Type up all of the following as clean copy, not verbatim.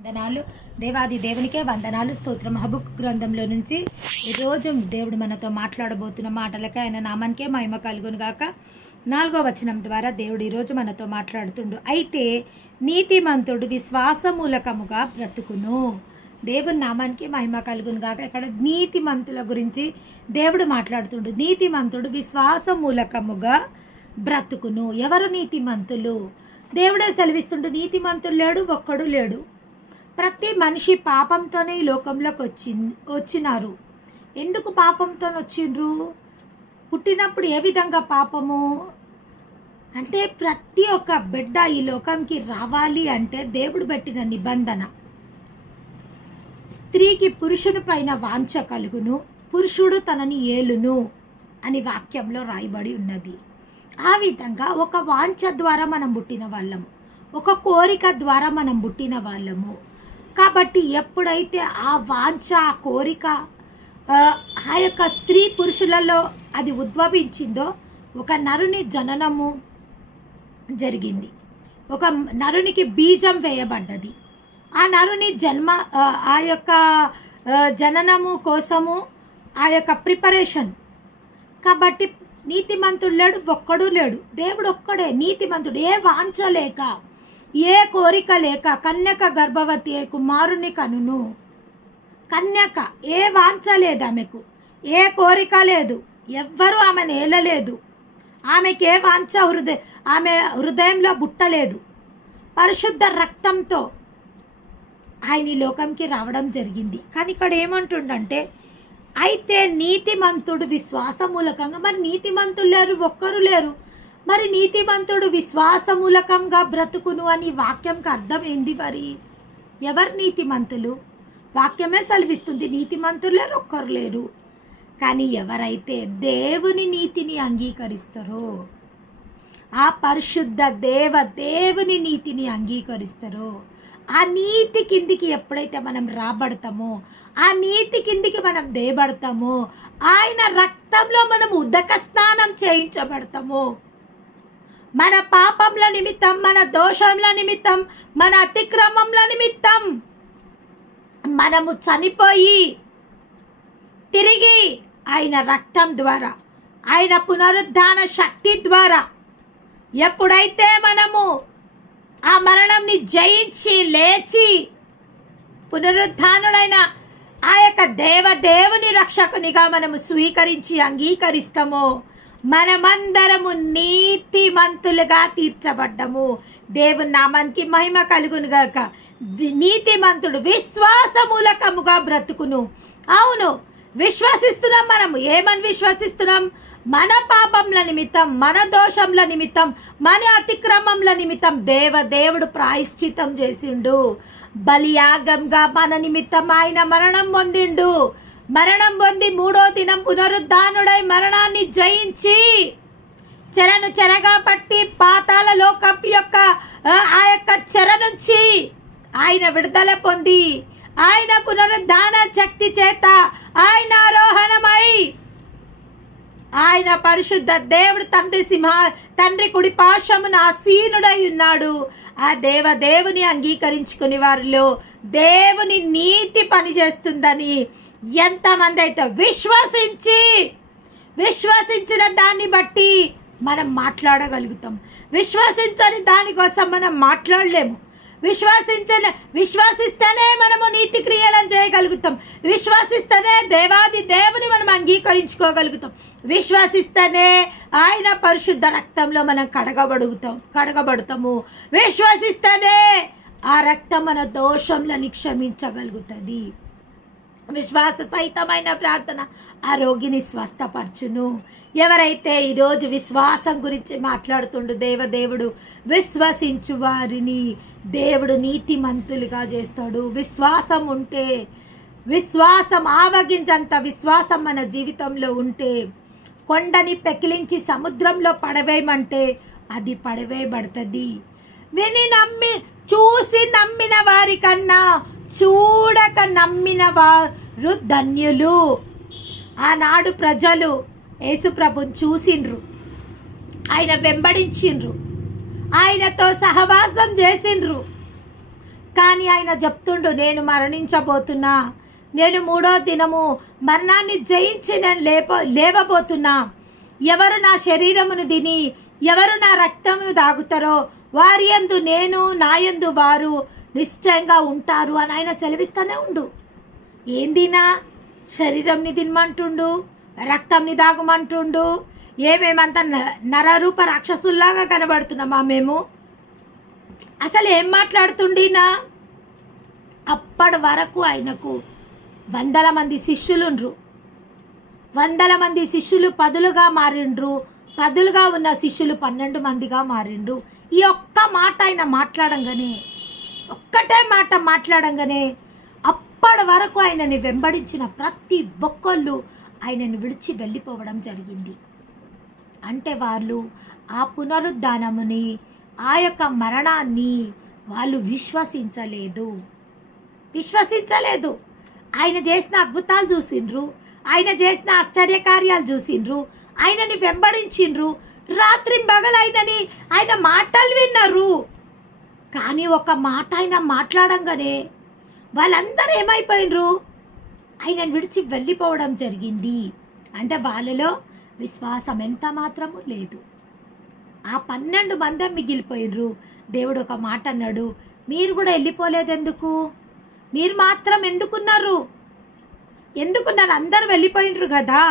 వందనాలు దేవాది దేవునికే వందనాలు స్తోత్రం. హబుక్ గ్రంథంలో నుంచి ఈరోజు దేవుడు మనతో మాట్లాడబోతున్న మాటలకి ఆయన నామానికే మహిమ కలుగును గాక. 4వ వచనం ద్వారా దేవుడు ఈరోజు మనతో మాట్లాడుతుండు. అయితే నీతిమంతుడు విశ్వాసమూలకముగా బ్రతుకును. దేవుని నామానికి మహిమ కలుగును గాక. ఇక్కడ నీతిమంతుల గురించి దేవుడు మాట్లాడుతుండు. నీతిమంతుడు విశ్వాసమూలకముగా బ్రతుకును. ఎవరు నీతిమంతులు? దేవుడే సెలవిస్తుండు. నీతిమంతులు లేడు, ఒక్కడు లేడు. ప్రతి మనిషి పాపంతోనే ఈ లోకంలోకి వచ్చినారు. ఎందుకు పాపంతో వచ్చిండ్రు? పుట్టినప్పుడు ఏ విధంగా పాపము అంటే ప్రతి ఒక్క బిడ్డ ఈ లోకంకి రావాలి అంటే దేవుడు పెట్టిన నిబంధన. స్త్రీకి పురుషుని పైన వాంఛ కలుగును, పురుషుడు తనని ఏలును అని వాక్యంలో రాయబడి ఉన్నది. ఆ విధంగా ఒక వాంఛ ద్వారా మనం పుట్టిన వాళ్ళము, ఒక కోరిక ద్వారా మనం పుట్టిన వాళ్ళము. కాబట్టి ఎప్పుడైతే ఆ వాంఛ, ఆ కోరిక ఆ యొక్క స్త్రీ పురుషులలో అది ఉద్భవించిందో ఒక నరుని జననము జరిగింది. ఒక నరునికి బీజం వేయబడ్డది. ఆ నరుని ఆ యొక్క జననము కోసము ఆ యొక్క ప్రిపరేషన్. కాబట్టి నీతిమంతుడు లేడు, ఒక్కడు లేడు. దేవుడు ఒక్కడే నీతిమంతుడు. ఏ వాంఛ లేక, ఏ కోరిక లేక కన్యక గర్భవతి కుమారుని కనును. కన్యక ఏ వాంఛ లేదు, ఆమెకు ఏ కోరిక లేదు, ఎవ్వరూ ఆమెను ఏలలేదు. ఆమెకి ఏ వాంఛ ఆమె హృదయంలో బుట్టలేదు. పరిశుద్ధ రక్తంతో ఆయన ఈ లోకంకి రావడం జరిగింది. కానీ ఇక్కడ ఏమంటుండంటే అయితే నీతిమంతుడు విశ్వాసమూలకంగా. మరి నీతిమంతులు లేరు, ఒక్కరు లేరు. మరి నీతిమంతుడు విశ్వాసమూలకంగా బ్రతుకును అని వాక్యంకి అర్థం ఏంది? మరి ఎవరు నీతిమంతులు? వాక్యమే సెలవిస్తుంది నీతిమంతులు లేరు, ఒక్కరు లేరు. కానీ ఎవరైతే దేవుని నీతిని అంగీకరిస్తారో, ఆ పరిశుద్ధ దేవుని నీతిని అంగీకరిస్తారో, ఆ నీతి కిందికి ఎప్పుడైతే మనం రాబడతామో, ఆ నీతి కిందికి మనం దేబడతామో, ఆయన రక్తంలో మనం ఉదక స్నానం చేయించబడతామో, మన పాపంల నిమిత్తం, మన దోషంల నిమిత్తం, మన అతిక్రమంల నిమిత్తం మనము చనిపోయి తిరిగి ఆయన రక్తం ద్వారా, ఆయన పునరుద్ధాన శక్తి ద్వారా ఎప్పుడైతే మనము ఆ మరణంని జయించి లేచి పునరుద్ధానుడైన ఆ యొక్క దేవుని రక్షకునిగా మనము స్వీకరించి అంగీకరిస్తామో, మనమందరము నీతిమంతులుగా తీర్చబడ్డము. దేవుని నామానికి మహిమ కలుగును గాక. నీతిమంతుడు విశ్వాసమూలకముగా బ్రతుకును. అవును, విశ్వసిస్తున్నాం. మనము ఏమని విశ్వసిస్తున్నాం? మన పాపంల నిమిత్తం, మన దోషంల నిమిత్తం, మన అతిక్రమంల నిమిత్తం దేవుడు ప్రాయశ్చితం చేసిండు. బలియాగంగా మన నిమిత్తం ఆయన మరణం పొందిండు. మరణం పొంది 3వ దినం పునరుద్ధానుడై మరణాన్ని జయించి చెరను చెరగా పట్టి పాతాళ లోకపు యొక్క ఆ యొక్క చెర నుంచి ఆయన విడుదల పొంది ఆయన పునరుద్ధాన శక్తి చేత ఆయన ఆరోహణమై ఆయన పరిశుద్ధ దేవుడు తండ్రి కుడి పార్శ్వమున ఆసీనుడై ఉన్నాడు. ఆ దేవుని అంగీకరించుకుని వారిలో దేవుని నీతి పనిచేస్తుందని ఎంతమంది అయితే విశ్వసించిన దాన్ని బట్టి మనం మాట్లాడగలుగుతాం. విశ్వసించని దానికోసం మనం మాట్లాడలేము. విశ్వసిస్తేనే మనము నీతి క్రియలను చేయగలుగుతాం. విశ్వసిస్తేనే దేవాది దేవుని మనం అంగీకరించుకోగలుగుతాం. విశ్వసిస్తేనే ఆయన పరిశుద్ధ రక్తంలో మనం కడగబడతాము. విశ్వసిస్తేనే ఆ రక్తం మన దోషంలను క్షమించగలుగుతుంది. విశ్వాస సహితమైన ప్రార్థన ఆ రోగిని స్వస్థపరచును. ఎవరైతే ఈరోజు విశ్వాసం గురించి మాట్లాడుతుండు దేవుడు విశ్వసించు వారిని దేవుడు నీతిమంతులుగా చేస్తాడు. విశ్వాసం ఉంటే, విశ్వాసం ఆవగించంత విశ్వాసం మన జీవితంలో ఉంటే, కొండని పెకిలించి సముద్రంలో పడవేయమంటే అది పడవేయబడుతుంది. చూసి నమ్మిన వారి కన్నా చూడక నమ్మిన వారు ధన్యులు. ఆనాడు ప్రజలు యేసు ప్రభుని చూసిండ్రు, ఆయన వెంబడించిండ్రు, ఆయనతో సహవాసం చేసిండ్రు. కానీ ఆయన చెప్తుండు, నేను మరణించబోతున్నా, నేను 3వ దినము మరణాన్ని జయించి నేను లేవబోతున్నా. ఎవరు నా శరీరమును తిని ఎవరు నా రక్తమును తాగుతారో వారి యందు నేను, నా యందు వారు నిశ్చయంగా ఉంటారు అని ఆయన సెలవిస్తూనే ఉండు. ఏందినా శరీరంని తినమంటుండు, రక్తంని తాగమంటుండు. ఏమేమంతా నరరూప రాక్షసుల్లాగా కనబడుతున్నామా మేము? అసలు ఏం మాట్లాడుతుండినా? అప్పటి వరకు ఆయనకు 100 మంది శిష్యులుండ్రు. 100 మంది శిష్యులు 10లుగా మారిండ్రు. 10లుగా ఉన్న శిష్యులు 12 మందిగా మారిండ్రు. ఈ ఒక్క మాట ఆయన మాట్లాడంగానే, ఒక్కటే మాట మాట్లాడంగానే అప్పటి వరకు ఆయనని వెంబడించిన ప్రతి ఒక్కళ్ళు ఆయనని విడిచి వెళ్ళిపోవడం జరిగింది. అంటే వాళ్ళు ఆ పునరుద్ధానముని, ఆ యొక్క మరణాన్ని వాళ్ళు విశ్వసించలేదు. ఆయన చేసిన అద్భుతాలు చూసిండ్రు, ఆయన చేసిన ఆశ్చర్యకార్యాలు చూసిండ్రు, ఆయనని వెంబడించిండ్రు, రాత్రి పగలు ఆయన మాటలు విన్నారు. కానీ ఒక మాట ఆయన మాట్లాడంగానే వాళ్ళందరూ ఏమైపోయినరు? ఆయనను విడిచి వెళ్ళిపోవడం జరిగింది. అంటే వాళ్ళలో విశ్వాసం ఎంత మాత్రము లేదు. ఆ 12 మంది మిగిలిపోయినరు. దేవుడు ఒక మాట అన్నాడు, మీరు కూడా వెళ్ళిపోలేదు ఎందుకు? మీరు మాత్రం ఎందుకున్నారు? అందరు వెళ్ళిపోయినరు కదా,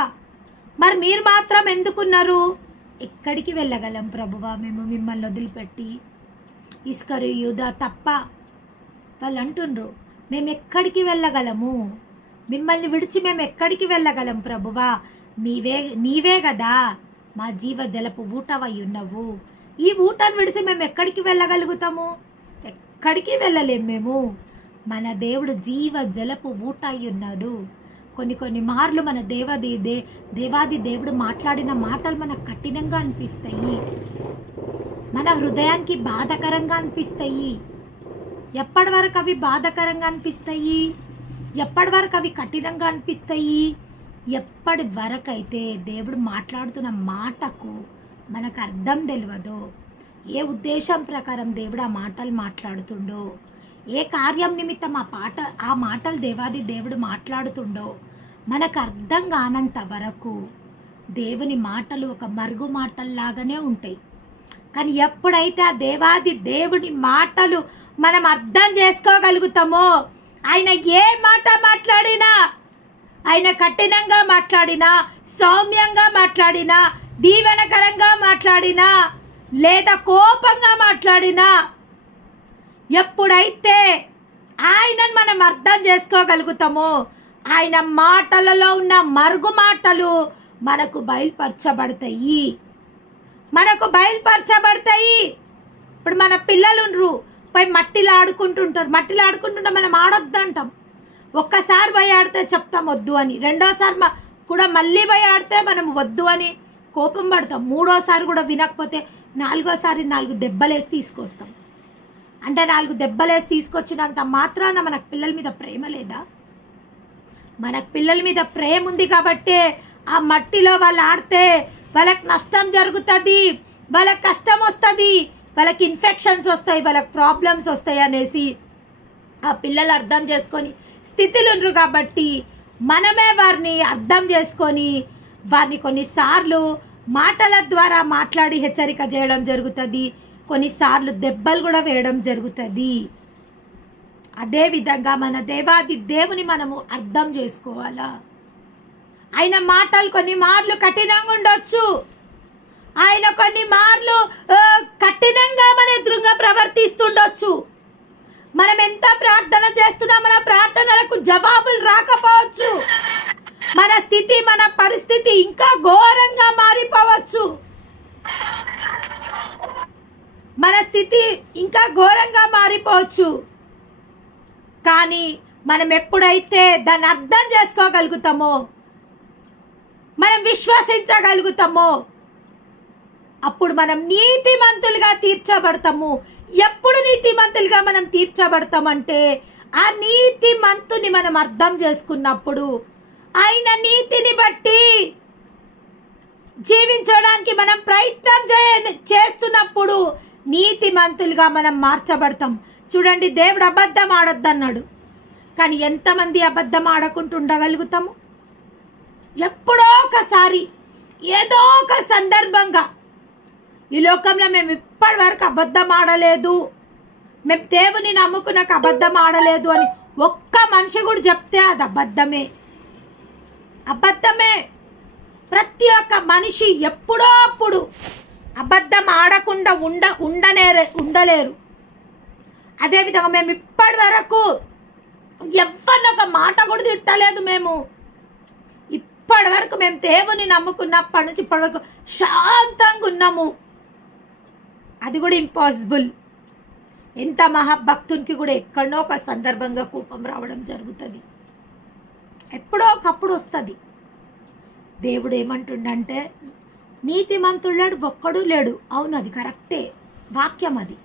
మరి మీరు మాత్రం ఎందుకున్నారు? ఎక్కడికి వెళ్ళగలం ప్రభువా మేము మిమ్మల్ని వదిలిపెట్టి? ఇస్కరు యూదా తప్ప. వాళ్ళు అంటుండ్రు, మేము ఎక్కడికి వెళ్ళగలము? మిమ్మల్ని విడిచి మేము ఎక్కడికి వెళ్ళగలం ప్రభువా? నీవే కదా మా జీవ జలపు ఊటవై ఉన్నవు. ఈ ఊటను విడిచి మేము ఎక్కడికి వెళ్ళగలుగుతాము? ఎక్కడికి వెళ్ళలేము మేము. మన దేవుడు జీవ జలపు ఊట అయి ఉన్నాడు. కొన్ని మార్లు మన దేవాది దేవుడు మాట్లాడిన మాటలు మనకు కఠినంగా అనిపిస్తాయి, మన హృదయానికి బాధకరంగా అనిపిస్తాయి. ఎప్పటి వరకు అవి బాధకరంగా అనిపిస్తాయి? ఎప్పటి వరకు అవి కఠినంగా అనిపిస్తాయి? ఎప్పటి వరకు అయితే దేవుడు మాట్లాడుతున్న మాటకు మనకు అర్థం తెలియదో, ఏ ఉద్దేశం ప్రకారం దేవుడు ఆ మాటలు మాట్లాడుతుండో, ఏ కార్యం నిమిత్తం ఆ మాటలు దేవాది దేవుడు మాట్లాడుతుండో మనకు అర్థం కానంత వరకు దేవుని మాటలు ఒక మరుగు మాటల్లాగానే ఉంటాయి. కానీ ఎప్పుడైతే ఆ దేవాది దేవుని మాటలు మనం అర్థం చేసుకోగలుగుతామో, ఆయన ఏ మాట మాట్లాడినా, ఆయన కఠినంగా మాట్లాడినా, సౌమ్యంగా మాట్లాడినా, దీవెనకరంగా మాట్లాడినా, లేదా కోపంగా మాట్లాడినా, ఎప్పుడైతే ఆయనను మనం అర్థం చేసుకోగలుగుతామో, ఆయన మాటలలో ఉన్న మరుగు మాటలు మనకు బయలుపరచబడతాయి. ఇప్పుడు మన పిల్లలు పోయి మట్టిలో ఆడుకుంటుంటారు. మట్టిలో ఆడుకుంటుంటే మనం ఆడొద్దంటాం. ఒక్కసారి పోయి ఆడితే చెప్తాం వద్దు అని, రెండోసారి కూడా మళ్ళీ పోయి ఆడితే మనం వద్దు అని కోపం పడతాం. 3వసారి కూడా వినకపోతే 4వసారి 4 దెబ్బలేసి తీసుకొస్తాం. అంటే 4 దెబ్బలేసి తీసుకొచ్చినంత మాత్రాన మనకు పిల్లల మీద ప్రేమ లేదా? మనకు పిల్లల మీద ప్రేమ ఉంది కాబట్టి ఆ మట్టిలో వాళ్ళు ఆడితే వాళ్ళకి నష్టం జరుగుతుంది, వాళ్ళకి కష్టం వస్తుంది, వాళ్ళకి ఇన్ఫెక్షన్స్ వస్తాయి, వాళ్ళకి ప్రాబ్లమ్స్ వస్తాయి అనేసి ఆ పిల్లలు అర్థం చేసుకొని స్థితిలో ఉండరు. కాబట్టి మనమే వారిని అర్థం చేసుకొని వారిని కొన్నిసార్లు మాటల ద్వారా మాట్లాడి హెచ్చరిక చేయడం జరుగుతుంది, కొన్నిసార్లు దెబ్బలు కూడా వేయడం జరుగుతుంది. అదేవిధంగా మన దేవాది దేవుని మనము అర్థం చేసుకోవాలా. ఆయన మాటలు కొన్ని మార్లు కఠినంగా ఉండొచ్చు, ఆయన కొన్ని మార్లు కఠినంగా మన ఎదురుగా ప్రవర్తిస్తుండొచ్చు. మనం ఎంత ప్రార్థన చేస్తున్నా మన ప్రార్థనలకు జవాబులు రాకపోవచ్చు. మన స్థితి, మన పరిస్థితి ఇంకా ఘోరంగా మారిపోవచ్చు. కానీ మనం ఎప్పుడైతే దాన్ని అర్థం చేసుకోగలుగుతామో, మనం విశ్వసించగలుగుతామో, అప్పుడు మనం నీతిమంతులుగా తీర్చబడతాము. ఎప్పుడు నీతిమంతులుగా మనం తీర్చబడతామంటే ఆ నీతిమంతుని మనం అర్థం చేసుకున్నప్పుడు, ఆయన నీతిని బట్టి జీవించడానికి మనం ప్రయత్నం చేస్తున్నప్పుడు నీతిమంతులుగా మనం మార్చబడతాం. చూడండి, దేవుడు అబద్ధం ఆడొద్దన్నాడు, కానీ ఎంతమంది అబద్ధం ఆడకుండా ఉండగలుగుతాము? ఎప్పుడో ఒకసారి ఏదో ఒక సందర్భంగా ఈ లోకంలో మేము ఇప్పటి వరకు అబద్ధం ఆడలేదు, మేము దేవుని నమ్ముకున్నాక అబద్ధం ఆడలేదు అని ఒక్క మనిషి కూడా చెప్తే అది అబద్ధమే. అబద్ధమే. ప్రతి ఒక్క మనిషి ఎప్పుడో అప్పుడు అబద్ధం ఆడకుండా ఉండలేరు. అదేవిధంగా మేము ఇప్పటి వరకు ఎవరిని ఒక మాట కూడా తిట్టలేదు. మేము ఇప్పటి వరకు మేము దేవుని నమ్ముకున్నప్పటి నుంచి ఇప్పటి వరకు శాంతంగా ఉన్నాము. అది కూడా ఇంపాసిబుల్. ఎంత మహాభక్తునికి కూడా ఎక్కడో ఒక సందర్భంగా కోపం రావడం జరుగుతుంది, ఎప్పుడో ఒకప్పుడు వస్తుంది. దేవుడు ఏమంటుండంటే, నీతిమంతుడు ఒక్కడు లేడు. అవును, అది కరెక్టే, వాక్యం అది.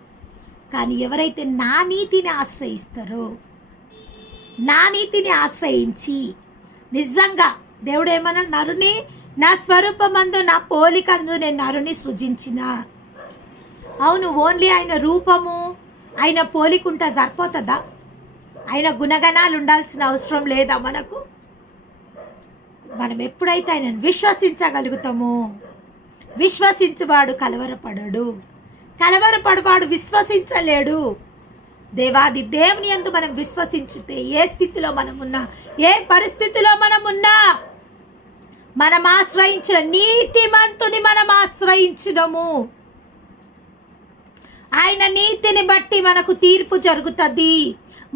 కానీ ఎవరైతే నా నీతిని ఆశ్రయిస్తారో, నా నీతిని ఆశ్రయించి నిజంగా దేవుడు ఏమన్నా, నరుని నా స్వరూపమందు నా పోలికందు నేను నరుని సృజించిన. అవును, ఓన్లీ ఆయన రూపము ఆయన పోలికుంటా సరిపోతుందా? ఆయన గుణగణాలు ఉండాల్సిన అవసరం లేదా మనకు? మనం ఎప్పుడైతే ఆయనను విశ్వసించగలుగుతామో, విశ్వసించువాడు కలవరపడడు, కలవరపడవాడు విశ్వసించలేడు. దేవాది దేవుని యందు మనం విశ్వసించితే, ఏ స్థితిలో మనం ఉన్నా, ఏ పరిస్థితిలో మనం ఉన్నా, మనం ఆశ్రయించిన నీతిమంతుని మనం ఆశ్రయించుదము. ఆయన నీతిని బట్టి మనకు తీర్పు జరుగుతుంది.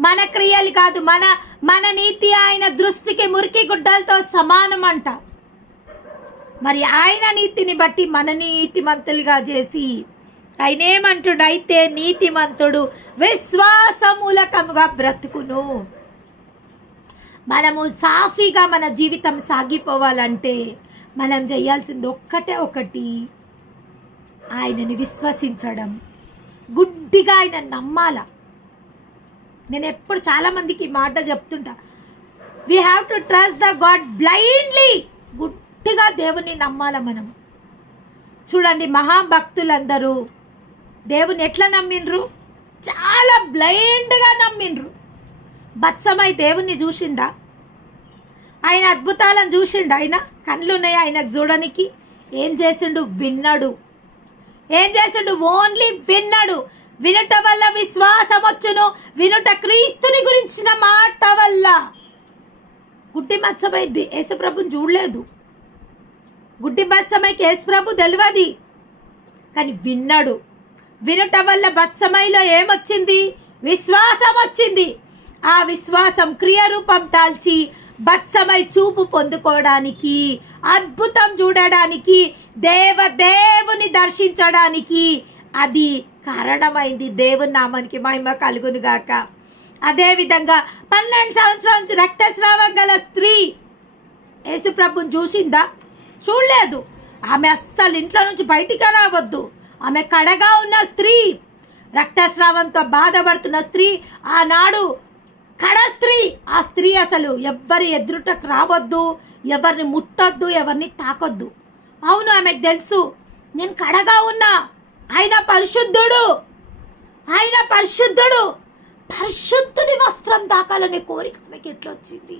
మన క్రియలు కాదు, మన నీతి ఆయన దృష్టికి మురికి గుడ్డలతో సమానం అంట. మరి ఆయన నీతిని బట్టి మనని నీతిమంతులుగా చేసి ఆయన ఏమంటుడు, అయితే నీతిమంతుడు విశ్వాసమూలకముగా బ్రతుకును. మనము సాఫీగా మన జీవితం సాగిపోవాలంటే మనం చేయాల్సింది ఒక్కటే ఒకటి, ఆయనని విశ్వసించడం, గుడ్డిగా ఆయన నమ్మాల. నేను ఎప్పుడు చాలా మందికి ఈ మాట చెప్తుంటా, we have to trust the god blindly. గుడ్డిగా దేవుని నమ్మాల మనం. చూడండి, మహాభక్తులందరూ దేవుని ఎట్లా నమ్మిండ్రు? చాలా బ్లైండ్గా నమ్మిండ్రు. బత్సమై దేవుణ్ణి చూసిండా? ఆయన అద్భుతాలను చూసిండు? ఆయన కళ్ళున్నాయి ఆయనకు చూడడానికి? ఏం చేసిండు? విన్నాడు. ఏం చేసిండు? ఓన్లీ విన్నాడు. వినుట వల్ల విశ్వాసం వచ్చును, వినుట క్రీస్తుని గురించిన మాట వల్ల. గుడ్డి బత్సమైంది, యేసుప్రభుని చూడలేదు. గుడ్డి బత్సమైకి యేసుప్రభు తెలియదు, కానీ విన్నాడు. వినుట వల్ల బత్సమైలో ఏమొచ్చింది? విశ్వాసం వచ్చింది. ఆ విశ్వాసం క్రియారూపం తాల్చి బత్సమై చూపు పొందుకోవడానికి, అద్భుతం చూడడానికి, దేవుని దర్శించడానికి అది కారణమైంది. దేవుని నామానికి మహిమ కలుగును గాక. అదే విధంగా 12 సంవత్సరాల నుంచి రక్తస్రావం గల స్త్రీ యేసుప్రభుని చూసిందా? చూడలేదు. ఆమె అస్సలు ఇంట్లో నుంచి బయటికి రావద్దు. ఆమె కడగా ఉన్న స్త్రీ, రక్తస్రావంతో బాధపడుతున్న స్త్రీ, ఆనాడు కడ స్త్రీ. ఆ స్త్రీ అసలు ఎవ్వరి ఎదురుటకు రావద్దు, ఎవరిని ముట్టొద్దు, ఎవరిని తాకొద్దు. అవును, ఆమెకు తెలుసు నేను కడగా ఉన్నా, ఆయన పరిశుద్ధుడు, ఆయన పరిశుద్ధుడు. పరిశుద్ధుని వస్త్రం తాకాలనే కోరిక ఆమెకి ఎట్లొచ్చింది?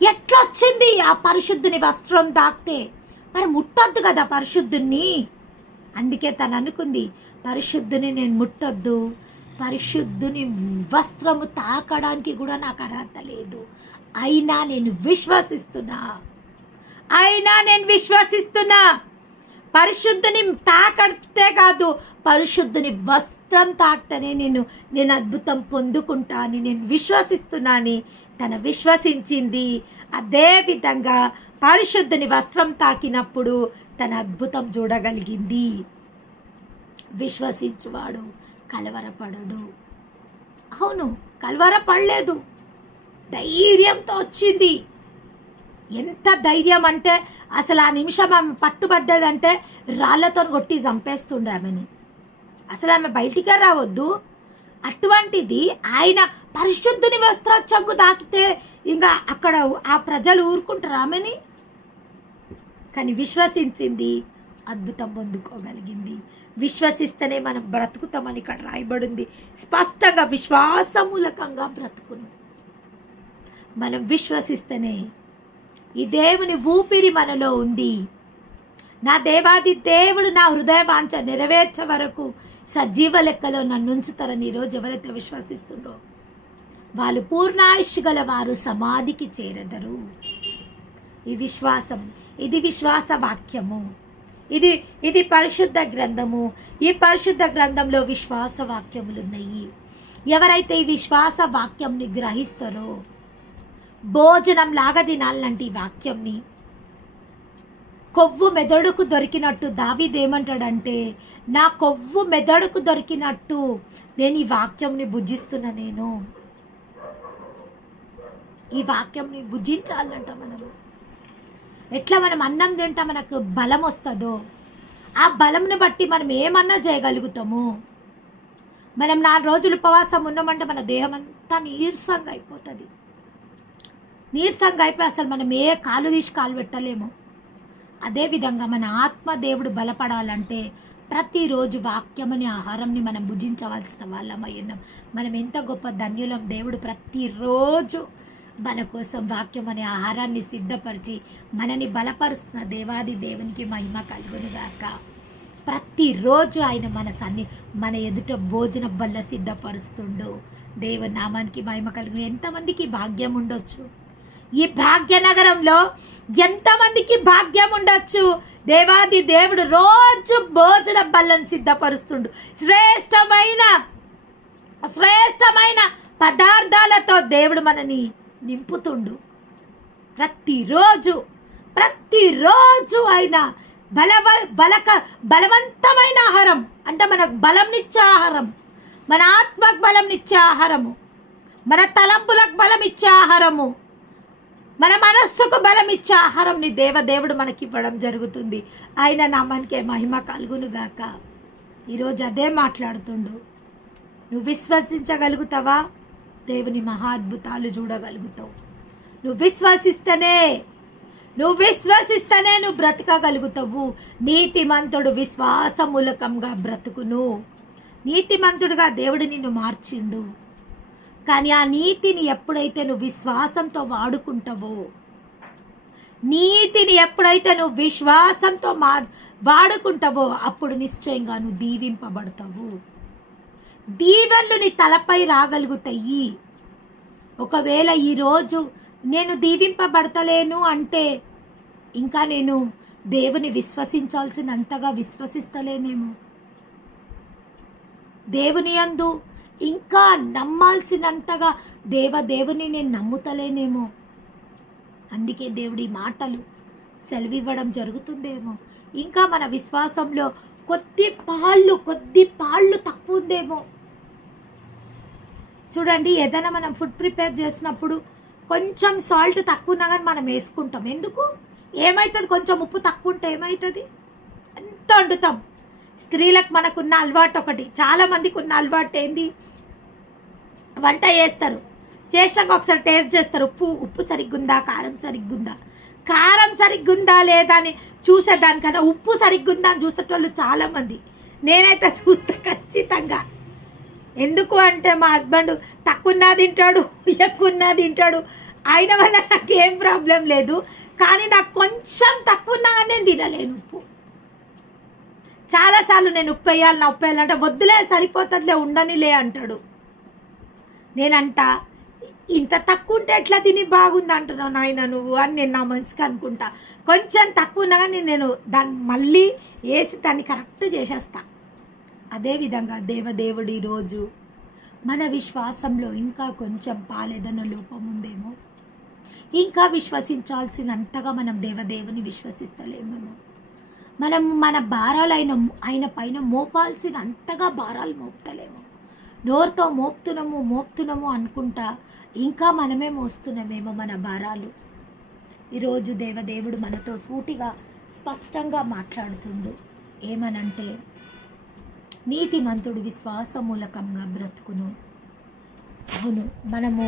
ఎట్లొచ్చింది? ఆ పరిశుద్ధుని వస్త్రం తాకితే మరి ముట్టొద్దు కదా పరిశుద్ధుని. అందుకే తను అనుకుంది, పరిశుద్ధుని నేను ముట్టొద్దు, పరిశుద్ధుని వస్త్రము తాకడానికి కూడా నాకు అర్హత లేదు. అయినా నేను విశ్వసిస్తున్నా, పరిశుద్ధుని తాకడితే కాదు, పరిశుద్ధుని వస్త్రం తాకితేనే నేను అద్భుతం పొందుకుంటా అని నేను విశ్వసిస్తున్నాని తను విశ్వసించింది. అదే విధంగా పరిశుద్ధుని వస్త్రం తాకినప్పుడు తన అద్భుతం చూడగలిగింది. విశ్వసించువాడు కలవరపడడు. అవును, కలవరపడలేదు, ధైర్యంతో వచ్చింది. ఎంత ధైర్యం అంటే అసలు ఆ నిమిషం ఆమె పట్టుబడ్డదంటే రాళ్లతో కొట్టి చంపేస్తుండే ఆమెని. అసలు ఆమె బయటికే రావద్దు. అటువంటిది ఆయన పరిశుద్ధుని వస్త్రచంగు తాకితే ఇంకా అక్కడ ఆ ప్రజలు ఊరుకుంటారు ఆమెని? కానీ విశ్వసించింది, అద్భుతం పొందుకోగలిగింది. విశ్వసిస్తేనే మనం బ్రతుకుతామని ఇక్కడ రాయబడింది స్పష్టంగా. విశ్వాసమూలకంగా బ్రతుకును. మనం విశ్వసిస్తేనే. ఈ దేవుని ఊపిరి మనలో ఉంది. నా దేవాది దేవుడు నా హృదయ వాంఛ నెరవేర్చే వరకు సజీవ లెక్కలో నన్ను ఉంచుతారని ఈరోజు ఎవరైతే విశ్వసిస్తుండో వాళ్ళు పూర్ణాయుష్షు గల వారు సమాధికి చేరెదరు. ఈ విశ్వాసం, ఇది విశ్వాస వాక్యము. ఇది పరిశుద్ధ గ్రంథము. ఈ పరిశుద్ధ గ్రంథంలో విశ్వాస వాక్యములు ఉన్నాయి. ఎవరైతే ఈ విశ్వాస వాక్యంని గ్రహిస్తారో భోజనం లాగా తినాలంటే ఈ వాక్యంని. కొవ్వు మెదడుకు దొరికినట్టు దావీదు ఏమంటాడంటే, నా కొవ్వు మెదడుకు దొరికినట్టు నేను ఈ వాక్యంని భుజిస్తున్నా. నేను ఈ వాక్యంని భుజించాలంట. మనము ఎట్లా మనం అన్నం తింటా మనకు బలం వస్తుందో ఆ బలంని బట్టి మనం ఏమన్నా చేయగలుగుతాము. మనం 4 రోజులు ఉపవాసం ఉన్నామంటే మన దేహం అంతా నీరసంగా అయిపోతుంది. నీరసంగా అయిపోయి అసలు మనం ఏ కాలు తీసి కాలు పెట్టలేము. అదేవిధంగా మన ఆత్మ దేవుడు బలపడాలంటే ప్రతిరోజు వాక్యం అనే ఆహారంని మనం భుజించవలసిన వాళ్ళమై ఉన్నాం. మనం ఎంత గొప్ప ధన్యులం. దేవుడు ప్రతిరోజు మన కోసం వాక్యం అనే ఆహారాన్ని సిద్ధపరిచి మనని బలపరుస్తున్న దేవాది దేవునికి మహిమ కలుగునుగాక. ప్రతిరోజు ఆయన మన ఎదుట భోజన బల్ల సిద్ధపరుస్తుండు. దేవుని నామానికి మహిమ కలుగును. ఎంతమందికి భాగ్యం ఉండొచ్చు? ఈ భాగ్యనగరంలో ఎంతమందికి భాగ్యం ఉండొచ్చు? దేవాది దేవుడు రోజు భోజన బల్లను సిద్ధపరుస్తుండు. శ్రేష్టమైన పదార్థాలతో దేవుడు మనని నింపుతుండు. ప్రతిరోజు ఆయన బలవంతమైన ఆహారం అంటే మనకు బలంనిచ్చే ఆహారం, మన ఆత్మకు బలంనిచ్చే ఆహారము, మన తలంపులకు బలం ఇచ్చే ఆహారము, మన మనస్సుకు బలం ఇచ్చే ఆహారంని దేవుడు మనకి ఇవ్వడం జరుగుతుంది. ఆయన నామానికి మహిమ కలుగునుగాక. ఈరోజు అదే మాట్లాడుతుండు. నువ్వు విశ్వసించగలుగుతావా? దేవుని మహా అద్భుతాలు చూడగలుగుతావు. నువ్వు విశ్వసిస్తేనే నువ్వు బ్రతకగలుగుతావు. నీతిమంతుడు విశ్వాసమూలకంగా బ్రతుకును. నీతిమంతుడుగా దేవుడు నిన్ను మార్చిండు. కానీ ఆ నీతిని ఎప్పుడైతే నువ్వు విశ్వాసంతో వాడుకుంటావో, వాడుకుంటావో అప్పుడు నిశ్చయంగా నువ్వు దీవింపబడతావు. దీవెనలు నీ తలపై రాగలుగుతాయి. ఒకవేళ ఈరోజు నేను దీవింపబడతలేను అంటే ఇంకా నేను దేవుని విశ్వసించాల్సినంతగా విశ్వసిస్తలేనేమో, దేవుని యందు ఇంకా నమ్మాల్సినంతగా దేవుని నేను నమ్ముతలేనేమో. అందుకే దేవుడి మాటలు సెలవివ్వడం జరుగుతుందేమో. ఇంకా మన విశ్వాసంలో కొద్ది పాళ్ళు తక్కువ ఉందేమో. చూడండి, ఏదైనా మనం ఫుడ్ ప్రిపేర్ చేసినప్పుడు కొంచెం సాల్ట్ తక్కువ ఉన్నా కానీ మనం వేసుకుంటాం. ఎందుకు? ఏమవుతుంది? కొంచెం ఉప్పు తక్కువ ఉంటే ఏమవుతుంది? ఎంత వండుతాం. స్త్రీలకు మనకున్న అలవాటు ఒకటి, చాలా మందికి ఉన్న అలవాటు ఏంది? వంట చేస్తారు, చేసినాక ఒకసారి టేస్ట్ చేస్తారు. ఉప్పు సరిగ్గుందా, కారం సరిగ్గుందా లేదా అని చూసేదానికన్నా ఉప్పు సరిగ్గుందా అని చూసేటోళ్ళు చాలామంది. నేనైతే చూస్తా ఖచ్చితంగా. ఎందుకు అంటే మా హస్బెండ్ తక్కువన్నా తింటాడు, ఎక్కువన్నా తింటాడు. ఆయన వల్ల నాకు ఏం ప్రాబ్లం లేదు. కానీ నాకు కొంచెం తక్కువన్నా నేను తినలేను ఉప్పు. చాలాసార్లు నేను ఉప్పు వేయాలంటే వద్దులే సరిపోతుందిలే ఉండనిలే అంటాడు. నేనంట, ఇంత తక్కువ ఉంటే ఎట్లా తిని బాగుంది అంటున్నావు నాయన నువ్వు అని నేను నా మనసుకి అనుకుంటా. కొంచెం తక్కువ ఉన్నా కానీ నేను దాన్ని మళ్ళీ వేసి దాన్ని కరెక్ట్ చేసేస్తా. అదేవిధంగా దేవుడు ఈరోజు మన విశ్వాసంలో ఇంకా కొంచెం పాలేదన్న లోపం ఉందేమో, ఇంకా విశ్వసించాల్సినంతగా మనం దేవుని విశ్వసిస్తలేమేమో. మనం మన భారాలు ఆయన పైన మోపాల్సినంతగా భారాలు మోపుతలేము. నోరుతో మోపుతున్నాము అనుకుంటా ఇంకా మనమే మోస్తున్నామేమో మన భారాలు. ఈరోజు దేవుడు మనతో సూటిగా స్పష్టంగా మాట్లాడుతుండు. ఏమనంటే, నీతిమంతుడు విశ్వాసమూలకంగా బ్రతుకును. అవును, మనము